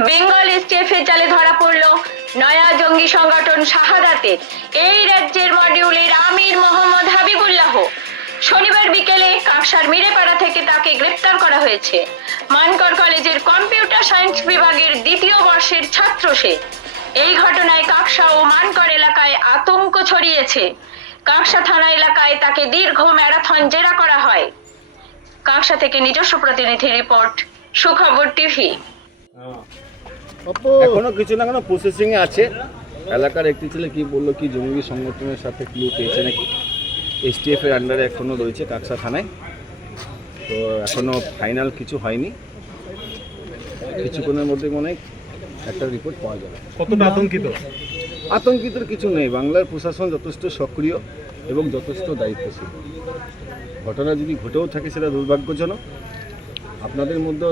বেঙ্গল এসটিএফের জালে ধরা পড়ল নয়া জঙ্গি সংগঠন শাহাদাতের এই রাজ্যের মডিউলের আমির মোহাম্মদ হাবিবুল্লাহ। শনিবার বিকেলে কাকসার মিরেপাড়া থেকে তাকে গ্রেপ্তার করা হয়েছে। মানকর কলেজের কম্পিউটার সায়েন্স বিভাগের দ্বিতীয় বর্ষের ছাত্র সে। এই ঘটনায় কাকসা ও মানকর এলাকায় আতঙ্ক ছড়িয়েছে। কাকসা থানা এলাকায় তাকে দীর্ঘ ম্যারাথন জেরা করা হয়। কাকসা থেকে নিজস্ব প্রতিনিধি রিপোর্ট, সুখবর টিভি। এখনো কিছু না কেন প্রসেসিং এ আছে। এলাকার একটি ছেলে কি বললো কি জঙ্গি সংগঠনের সাথে ক্লু পেয়েছে নাকি, এসটিএফ এর আন্ডারে এখনো রয়েছে কাকসা থানায়। তো এখনো ফাইনাল কিছু হয়নি, কিছুক্ষণের মধ্যে মনে হয় একটা রিপোর্ট পাওয়া যাবে। কতটা আতঙ্কিত? আতঙ্কিতর কিছু নেই, বাংলার প্রশাসন যথেষ্ট সক্রিয় এবং যথেষ্ট দায়িত্বশীল। ঘটনা যদি ঘটেও থাকে সেটা দুর্ভাগ্যজনক। আপনাদের মধ্যে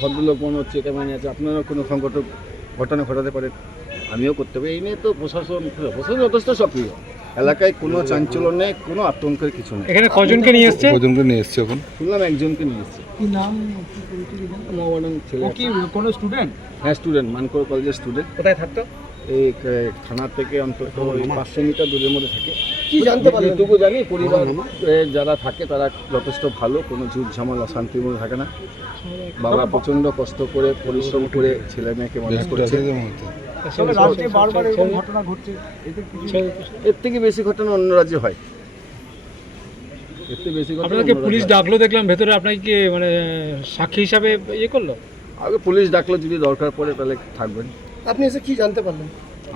ভদ্রলোক মনে হচ্ছে কেমন আছে, আপনারা কোনো সংগঠন ঘটনা ঘটাতে পারেন, আমিও করতে পারি। এই নিয়ে তো প্রশাসন যথেষ্ট সক্রিয়। এলাকায় কোনো চাঞ্চল্য নেই, কোনো আতঙ্কের কিছু নেই। এখানে কজনকে নিয়ে এসছে? এখন শুনলাম একজনকে নিয়ে এসছে। কি নাম? ছেলে কি কোনো স্টুডেন্ট? হ্যাঁ, স্টুডেন্ট, মানকর কলেজের স্টুডেন্ট। কোথায় থাকতো? এই থানা থেকে অন্তত 500 মিটার দূরের মধ্যে থাকে। কি জানতে পারলেন? যেটুকু জানি পরিবার যারা থাকে তারা যথেষ্ট ভালো, কোনো ঝুট ঝামেলা অশান্তির মধ্যে থাকে না। বাবা প্রচণ্ড কষ্ট করে পরিশ্রম করে ছেলে মেয়েকে মানুষ করছে। বারবার এরকম ঘটনা ঘটছে, এর থেকে বেশি ঘটনা অন্য রাজ্যে হয়। এর থেকে বেশি ঘটনা আপনাকে পুলিশ ডাকলো দেখলাম ভেতরে, আপনাকে কি মানে সাক্ষী হিসাবে ইয়ে করলো? আগে পুলিশ ডাকলো, যদি দরকার পড়ে তাহলে থাকবেন। আপনি এসে কি জানতে পারলেন?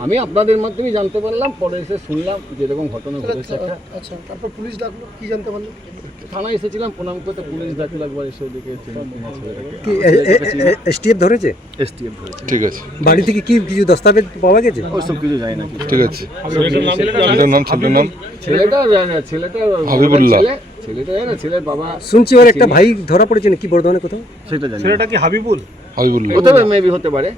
আমি আপনাদের মাধ্যমে জানতে পারলাম, পরে এসে শুনলাম যেরকম ঘটনা ঘটেছে। আচ্ছা, তারপর পুলিশ ডাকলো, কি জানতে পারলেন? থানায় এসেছিলাম, প্রণাম করতে পুলিশ ডাকলো একবার, এসে ওদিকে কি এসটিএফ ধরেছে? এসটিএফ ধরেছে। ঠিক আছে, বাড়ি থেকে কি কিছু দস্তাবেজ পাওয়া গেছে? ওইসব কিছু যায় না। ঠিক আছে। ছেলেটার নাম ছেলেটা হাবিবুল্লাহ। ছেলেটা জানে, ছেলের বাবা শুনছি ওর একটা ভাই ধরা পড়েছে নাকি বর্ধমানে কোথাও? সেটা জানি। ছেলেটা কি হাবিবুল্লাহ? হতে পারে, মেবি হতে পারে।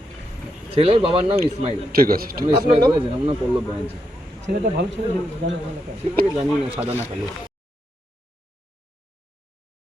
ছেলের বাবার নাম ইসমাইল। ঠিক আছে। ইসমাইল বলেছেন, আমার নাম পল্লব ব্যানার্জি। ছেলেটা ভালো ছেলে, ঠিক আছে, জানি না সাদা না কালো।